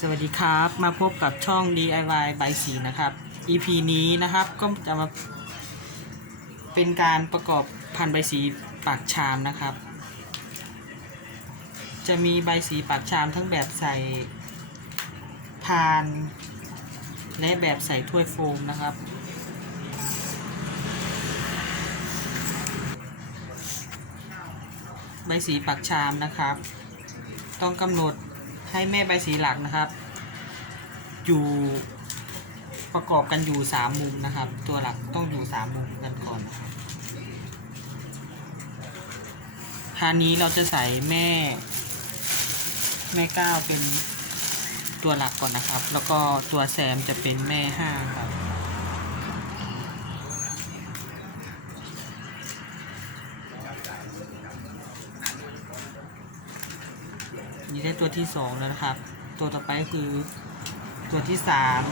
สวัสดีครับมาพบกับช่อง DIY ใบสีนะครับ EP นี้นะครับก็จะมาเป็นการประกอบพันใบสีปากชามนะครับ จะมีใบสีปากชามทั้งแบบใส่พาน และแบบใส่ถ้วยโฟมนะครับ ใบสีปากชามนะครับ ต้องกำหนด ให้แม่ใบสีหลักนะครับ อยู่ประกอบกันอยู่สามมุมนะครับ ตัวหลักต้องอยู่สามมุมกันก่อนนะครับทานนี้เราจะใส่แม่ แม่เก้าเป็นตัวหลักก่อนนะครับ แล้วก็ตัวแซมจะเป็นแม่ห้าครับ นี่ได้ตัวที่สองแล้วนะครับ ตัวต่อไปก็คือตัวที่สาม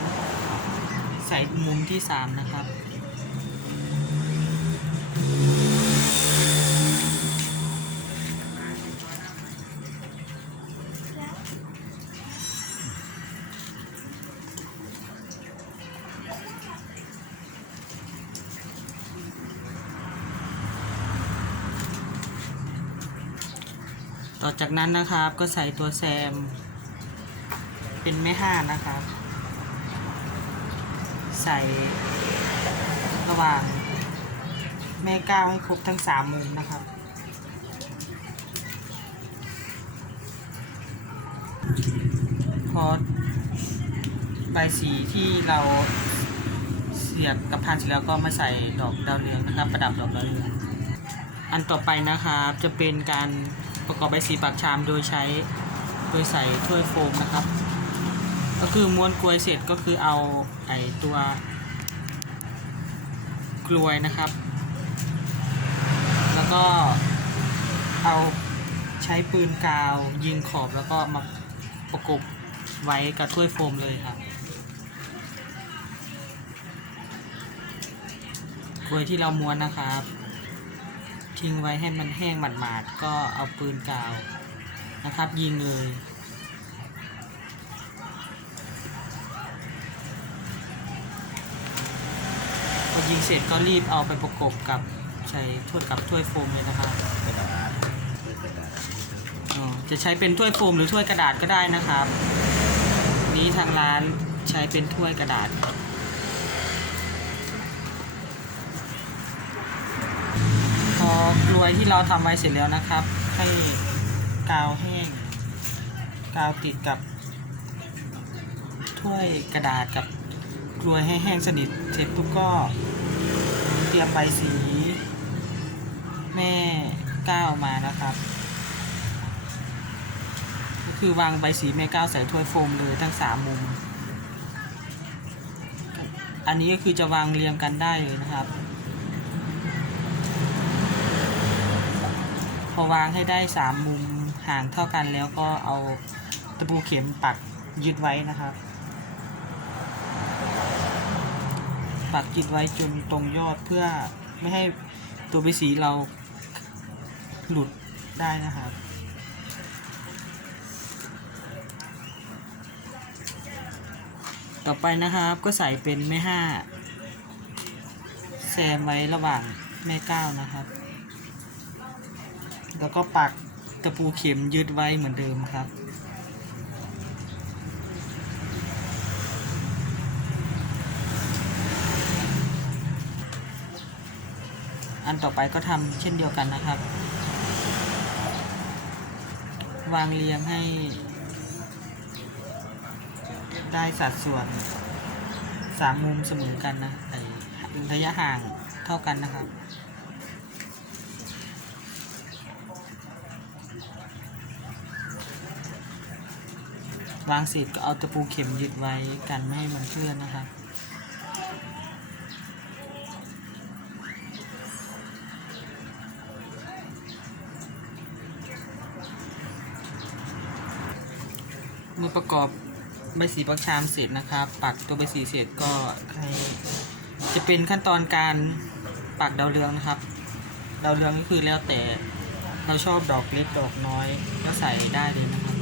ใส่มุมที่สามนะครับ ต่อจากนั้นนะครับก็ใส่ตัวแซม เป็นแม่ห้านะครับ ใส่ระหว่างแม่เก้าให้ครบทั้งสามมุมนะครับ พอใบสีที่เราเสียบกับพานเสร็จแล้วก็มาใส่ดอกดาวเรืองนะครับ ประดับดอกดาวเรือง อันต่อไปนะครับจะเป็นการ ประกอบใบสีปากชามโดยใช้โดยใส่ถ้วยโฟมนะครับ ก็คือม้วนกลวยเสร็จก็คือเอาไอตัวกลวยนะครับ แล้วก็เอาใช้ปืนกาวยิงขอบแล้วก็มาประกบไว้กับถ้วยโฟมเลยครับกลวยที่เราม้วนนะครับ ทิ้งไว้ให้มันแห้งหมาดๆก็เอาปืนกาวนะครับ ยิงเลยพอยิงเสร็จก็รีบเอาไปประกบกับใช้ถ้วยกับถ้วยโฟมเลยนะครับอ๋อจะใช้เป็นถ้วยโฟมหรือถ้วยกระดาษก็ได้นะครับ นี้ทางร้านใช้เป็นถ้วยกระดาษ อกลวยที่เราทำไว้เสร็จแล้วนะครับ ให้กาวแห้ง กาวติดกับ ถ้วยกระดาษกับกลวยให้แห้งสนิทเสร็จปุ๊บก็เตรียมใบสี แม่ก้าวมานะครับ ก็คือวางใบสีแม่ก้าวใส่ถ้วยโฟมเลยทั้งสามมุม อันนี้ก็คือจะวางเรียงกันได้เลยนะครับ พอวางให้ได้สามมุมห่างเท่ากันแล้วก็เอาตะปูเข็มปักยึดไว้นะครับ ปักยึดไว้จนตรงยอดเพื่อไม่ให้ตัวใบสีเราหลุดได้นะครับต่อไปนะครับก็ใส่เป็นแม่ห้าแซมไว้ระหว่างแม่เก้านะครับ แล้วก็ปักตะปูเข็มยึดไว้เหมือนเดิมครับ อันต่อไปก็ทำเช่นเดียวกันนะครับ วางเรียงให้ได้สัดส่วนสามมุมเสมอกันนะระยะห่างเท่ากันนะครับ วางเสร็จก็เอาตะปูเข็มยึดไว้กันไม่ให้มันเคลื่อนนะครับเมื่อประกอบใบสีปักชามเสร็จนะครับ ปักตัวใบสีเสร็จก็ให้จะเป็นขั้นตอนการปักดาวเรืองนะครับ ดาวเรืองก็คือแล้วแต่เราชอบดอกเล็กดอกน้อยก็ใส่ได้เลยนะครับ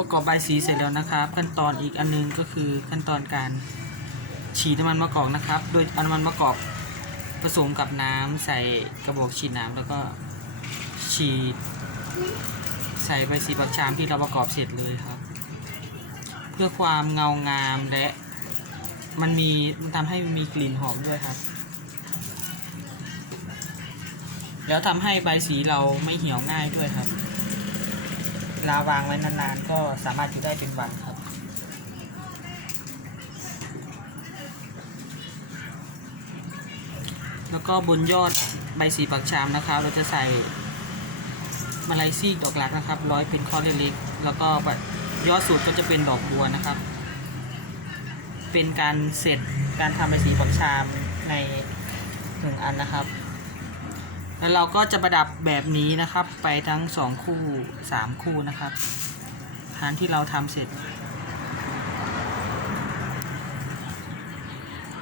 ประกอบใบสีเสร็จแล้วนะครับ ขั้นตอนอีกอันนึงก็คือขั้นตอนการฉีดน้ำมันมะกอกนะครับ โดยน้ำมันมะกอกผสมกับน้ำใส่กระบอกฉีดน้ำแล้วก็ฉีด ใส่ใบสีปักชามที่เราประกอบเสร็จเลยครับ เพื่อความเงางามและมันมีมันทำให้มีกลิ่นหอมด้วยครับ แล้วทำให้ใบสีเราไม่เหี่ยวง่ายด้วยครับ เวลาวางไว้นานๆ ก็สามารถอยู่ได้เป็นวันครับ แล้วก็บนยอดใบสีปักชามนะครับ เราจะใส่มาลายซีกดอกรักนะครับ ร้อยเป็นข้อเล็กๆแล้วก็ยอดสุดก็จะเป็นดอกบัวนะครับ เป็นการเสร็จการทำใบสีปักชามในหนึ่งอันนะครับ แล้วเราก็จะประดับแบบนี้นะครับ ไปทั้งสองคู่สามคู่นะครับฐานที่เราทำเสร็จ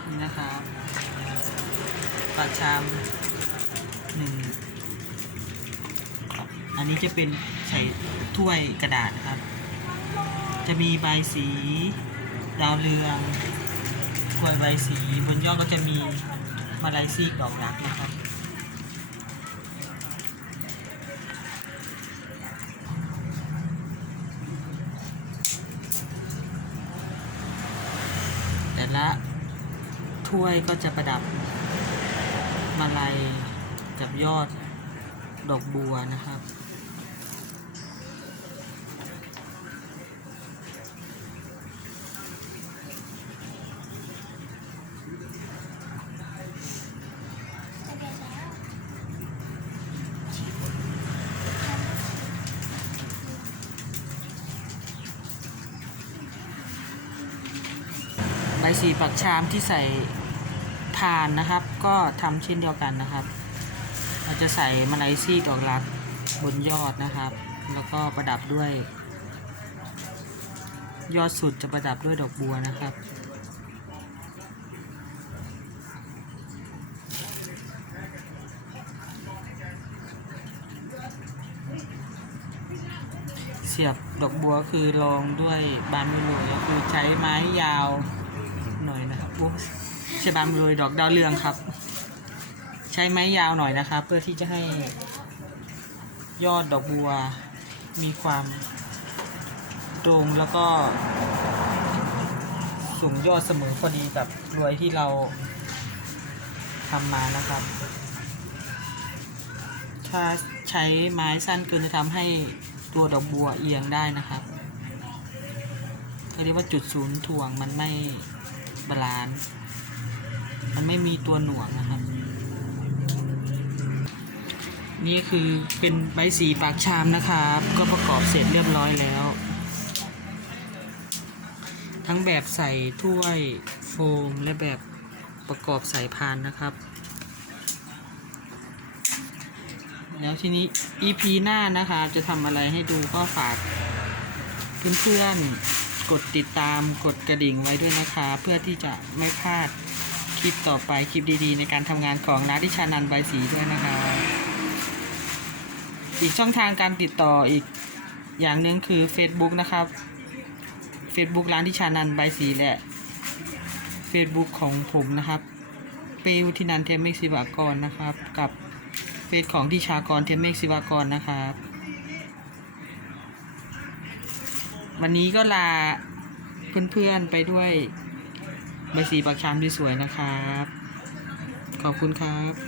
นี่นะครับปากชามหนึ่งอันนี้จะเป็นใส่ถ้วยกระดาษนะครับ จะมีใบสีดาวเรืองถ้วยใบสี บนยอดก็จะมีมาลายซีกดอกรักนะครับ แต่ละถ้วยก็จะประดับมาลัยกับยอดดอกบัวนะครับ ใบสีปักชามที่ใส่ทานนะครับ ก็ทำเช่นเดียวกันนะครับ เราจะใส่มาลัยซีดอกรักบนยอดนะครับ แล้วก็ประดับด้วย ยอดสุดจะประดับด้วยดอกบัวนะครับเสียบดอกบัวคือรองด้วยบานไม่รวยก็คือใช้ไม้ยาว หน่อยนะครับโอ้ใช่บามรวยดอกดาวเรืองครับ ใช้ไม้ยาวหน่อยนะครับ เพื่อที่จะให้ยอดดอกบัว มีความโด่งแล้วก็สูงยอดเสมอพอดีกับรวยที่เราทำมานะครับ ถ้าใช้ไม้สั้นเกินจะทำให้ตัวดอกบัวเอียงได้นะครับเขาเรียกว่าจุดศูนย์ถ่วงมันไม่ บาลานซ์มันไม่มีตัวหน่วงนะครับ นี่คือเป็นใบสีปากชามนะครับ ก็ประกอบเสร็จเรียบร้อยแล้ว ทั้งแบบใส่ถ้วยโฟมและแบบประกอบใส่พานนะครับ แล้วทีนี้ EP หน้านะคะจะทำอะไรให้ดูก็ฝากเพื่อนๆ กดติดตามกดกระดิ่งไว้ด้วยนะคะ เพื่อที่จะไม่พลาดคลิปต่อไปคลิปดีๆ ในการทำงานของนาทิชานันใบสีด้วยนะคะ อีกช่องทางการติดต่ออีกอย่างหนึ่งคือ Facebook นะครับ Facebook ร้านทิชานันใบสีและ Facebook ของผมนะครับเปวุทินันเทมเมกศิวากรนะครับ กับเฟซของทิชากรเทมเมกศิวากรนะครับ วันนี้ก็ลาเพื่อนๆไปด้วยใบสีปากชามที่สวยนะครับ ขอบคุณครับ